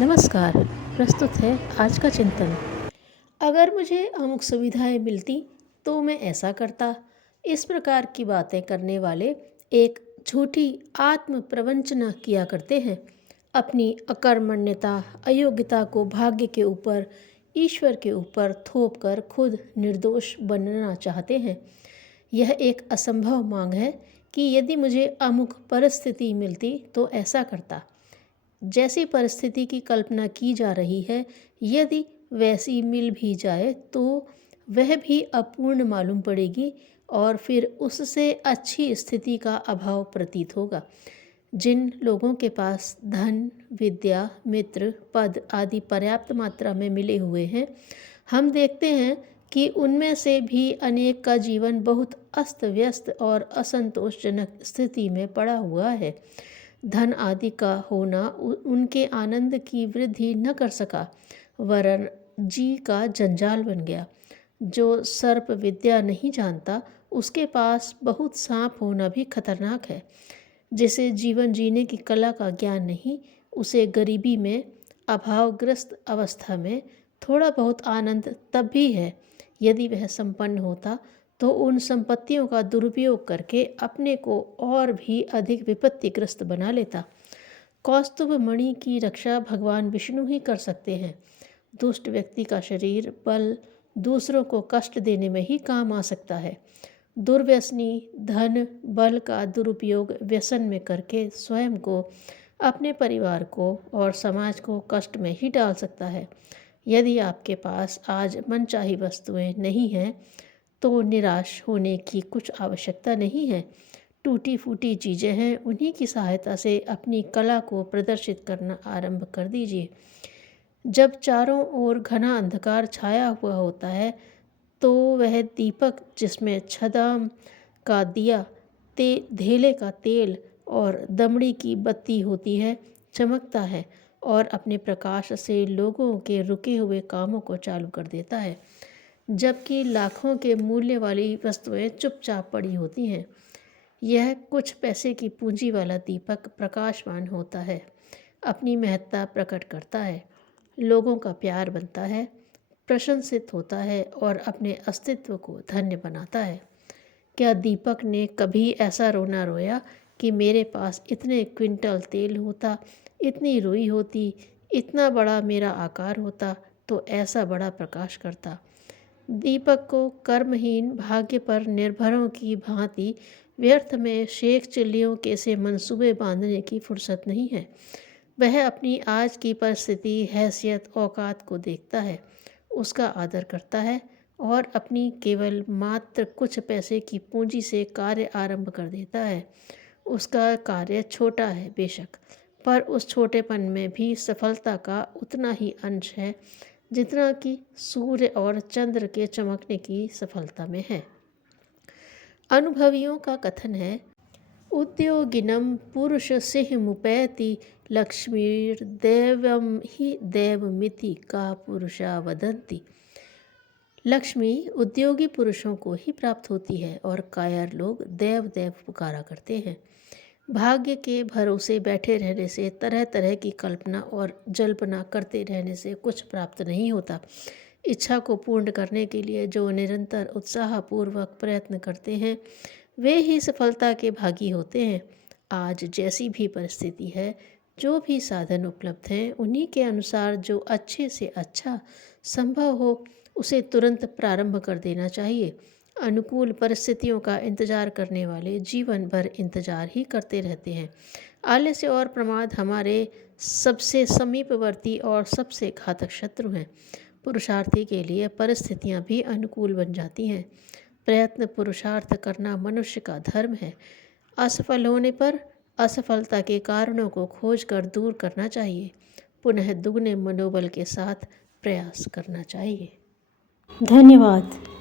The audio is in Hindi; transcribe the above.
नमस्कार। प्रस्तुत है आज का चिंतन। अगर मुझे अमुक सुविधाएं मिलती तो मैं ऐसा करता। इस प्रकार की बातें करने वाले एक झूठी आत्म प्रवंचना किया करते हैं। अपनी अकर्मण्यता अयोग्यता को भाग्य के ऊपर, ईश्वर के ऊपर थोप कर खुद निर्दोष बनना चाहते हैं। यह एक असंभव मांग है कि यदि मुझे अमुक परिस्थिति मिलती तो ऐसा करता। जैसी परिस्थिति की कल्पना की जा रही है, यदि वैसी मिल भी जाए तो वह भी अपूर्ण मालूम पड़ेगी और फिर उससे अच्छी स्थिति का अभाव प्रतीत होगा। जिन लोगों के पास धन, विद्या, मित्र, पद आदि पर्याप्त मात्रा में मिले हुए हैं, हम देखते हैं कि उनमें से भी अनेक का जीवन बहुत अस्त व्यस्त और असंतोषजनक स्थिति में पड़ा हुआ है। धन आदि का होना उनके आनंद की वृद्धि न कर सका, वरन जी का जंजाल बन गया। जो सर्प विद्या नहीं जानता, उसके पास बहुत सांप होना भी खतरनाक है। जिसे जीवन जीने की कला का ज्ञान नहीं, उसे गरीबी में, अभावग्रस्त अवस्था में थोड़ा बहुत आनंद तब भी है यदि वह संपन्न होता तो उन संपत्तियों का दुरुपयोग करके अपने को और भी अधिक विपत्तिग्रस्त बना लेता। कौस्तुभ मणि की रक्षा भगवान विष्णु ही कर सकते हैं। दुष्ट व्यक्ति का शरीर बल दूसरों को कष्ट देने में ही काम आ सकता है। दुर्व्यसनी धन बल का दुरुपयोग व्यसन में करके स्वयं को, अपने परिवार को और समाज को कष्ट में ही डाल सकता है। यदि आपके पास आज मनचाही वस्तुएं नहीं हैं तो निराश होने की कुछ आवश्यकता नहीं है। टूटी फूटी चीज़ें हैं, उन्हीं की सहायता से अपनी कला को प्रदर्शित करना आरंभ कर दीजिए। जब चारों ओर घना अंधकार छाया हुआ होता है तो वह दीपक जिसमें छदाम का दिया, धेले का तेल और दमड़ी की बत्ती होती है, चमकता है और अपने प्रकाश से लोगों के रुके हुए कामों को चालू कर देता है। जबकि लाखों के मूल्य वाली वस्तुएं चुपचाप पड़ी होती हैं, यह कुछ पैसे की पूंजी वाला दीपक प्रकाशमान होता है, अपनी महत्ता प्रकट करता है, लोगों का प्यार बनता है, प्रशंसित होता है और अपने अस्तित्व को धन्य बनाता है। क्या दीपक ने कभी ऐसा रोना रोया कि मेरे पास इतने क्विंटल तेल होता, इतनी रुई होती, इतना बड़ा मेरा आकार होता तो ऐसा बड़ा प्रकाश करता? दीपक को कर्महीन भाग्य पर निर्भरों की भांति व्यर्थ में शेख चिल्लियों के से मंसूबे बांधने की फुर्सत नहीं है। वह अपनी आज की परिस्थिति, हैसियत, औकात को देखता है, उसका आदर करता है और अपनी केवल मात्र कुछ पैसे की पूंजी से कार्य आरंभ कर देता है। उसका कार्य छोटा है बेशक, पर उस छोटेपन में भी सफलता का उतना ही अंश है जितना कि सूर्य और चंद्र के चमकने की सफलता में है। अनुभवियों का कथन है, उद्योगिनम पुरुष सिंह मुपैति लक्ष्मीर्दैवम ही दैवमिति का पुरुषा वदन्ति। लक्ष्मी उद्योगी पुरुषों को ही प्राप्त होती है और कायर लोग देव देव पुकारा करते हैं। भाग्य के भरोसे बैठे रहने से, तरह तरह की कल्पना और जल्पना करते रहने से कुछ प्राप्त नहीं होता। इच्छा को पूर्ण करने के लिए जो निरंतर उत्साहपूर्वक प्रयत्न करते हैं, वे ही सफलता के भागी होते हैं। आज जैसी भी परिस्थिति है, जो भी साधन उपलब्ध हैं, उन्हीं के अनुसार जो अच्छे से अच्छा संभव हो उसे तुरंत प्रारंभ कर देना चाहिए। अनुकूल परिस्थितियों का इंतजार करने वाले जीवन भर इंतजार ही करते रहते हैं। आलस्य और प्रमाद हमारे सबसे समीपवर्ती और सबसे घातक शत्रु हैं। पुरुषार्थी के लिए परिस्थितियां भी अनुकूल बन जाती हैं। प्रयत्न पुरुषार्थ करना मनुष्य का धर्म है। असफल होने पर असफलता के कारणों को खोजकर दूर करना चाहिए, पुनः दुगने मनोबल के साथ प्रयास करना चाहिए। धन्यवाद।